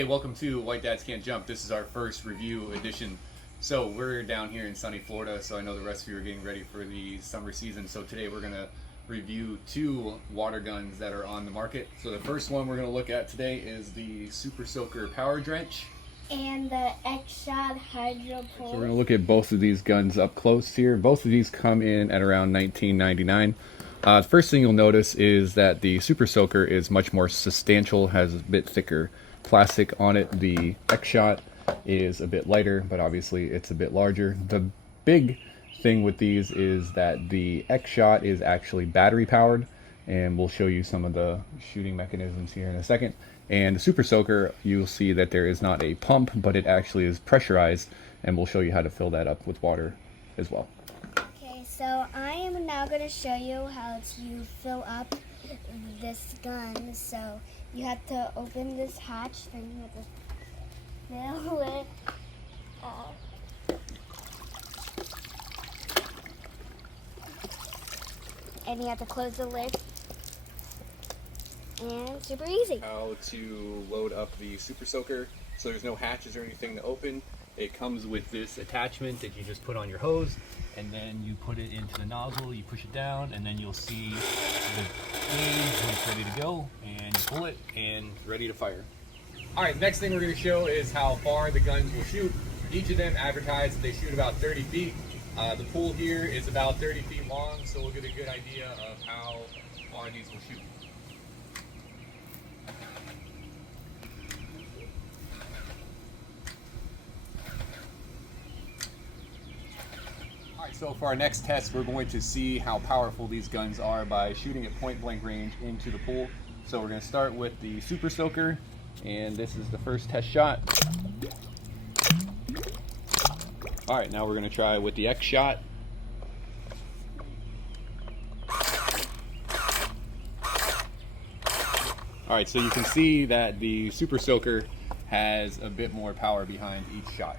Hey, welcome to White Dads Can't Jump. This is our first review edition. So we're down here in sunny Florida, so I know the rest of you are getting ready for the summer season. So today we're going to review two water guns that are on the market. So the first one we're going to look at today is the Super Soaker Power Drench. And the xshot Hydra pole. So we're going to look at both of these guns up close here. Both of these come in at around $19.99. The first thing you'll notice is that the Super Soaker is much more substantial, has a bit thicker plastic on it. The xshot is a bit lighter, but obviously it's a bit larger. The big thing with these is that the xshot is actually battery powered, and we'll show you some of the shooting mechanisms here in a second. And the Super Soaker, you'll see that there is not a pump, but it actually is pressurized, and we'll show you how to fill that up with water as well. Okay, so I am now going to show you how to fill up this gun. So you have to open this hatch, then you have to fill it and you have to close the lid. And super easy. How to load up the Super Soaker. So there's no hatches or anything to open. It comes with this attachment that you just put on your hose, and then you put it into the nozzle, you push it down, and then you'll see the gauge when it's ready to go, and you pull it, and ready to fire. Alright, next thing we're going to show is how far the guns will shoot. Each of them advertise that they shoot about 30 feet. The pool here is about 30 feet long, so we'll get a good idea of how far these will shoot. So for our next test, we're going to see how powerful these guns are by shooting at point blank range into the pool. So we're going to start with the Super Soaker, and this is the first test shot. Alright, now we're going to try with the xshot. Alright, so you can see that the Super Soaker has a bit more power behind each shot.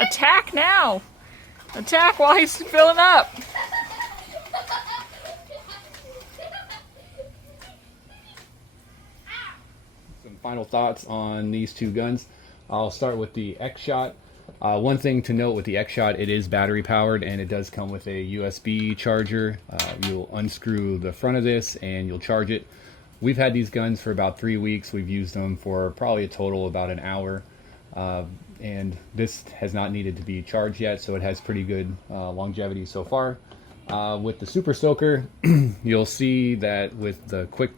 Attack now! Attack while he's filling up! Some final thoughts on these two guns. I'll start with the xshot. One thing to note with the xshot, it is battery powered, and it does come with a USB charger. You'll unscrew the front of this and you'll charge it. We've had these guns for about 3 weeks. We've used them for probably a total of about an hour. And this has not needed to be charged yet, so it has pretty good longevity so far. With the Super Soaker, you'll see that with the quick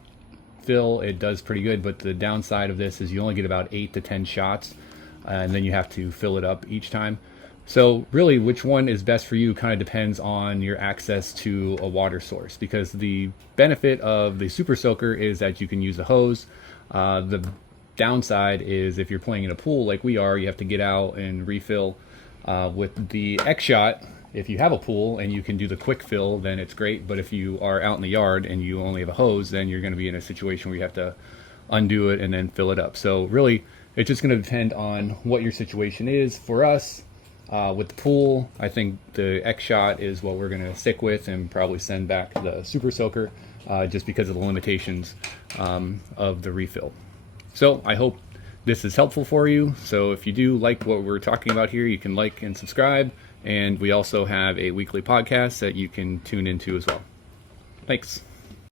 fill, it does pretty good, but the downside of this is you only get about 8 to 10 shots, and then you have to fill it up each time. So really, which one is best for you kind of depends on your access to a water source, because the benefit of the Super Soaker is that you can use a hose. The downside is if you're playing in a pool like we are, you have to get out and refill. With the xshot, if you have a pool and you can do the quick fill, then it's great. But if you are out in the yard and you only have a hose, then you're going to be in a situation where you have to undo it and then fill it up. So really, it's just going to depend on what your situation is. For us, with the pool, I think the xshot is what we're going to stick with and probably send back the Super Soaker just because of the limitations of the refill. So I hope this is helpful for you. So if you do like what we're talking about here, you can like and subscribe. And we also have a weekly podcast that you can tune into as well. Thanks.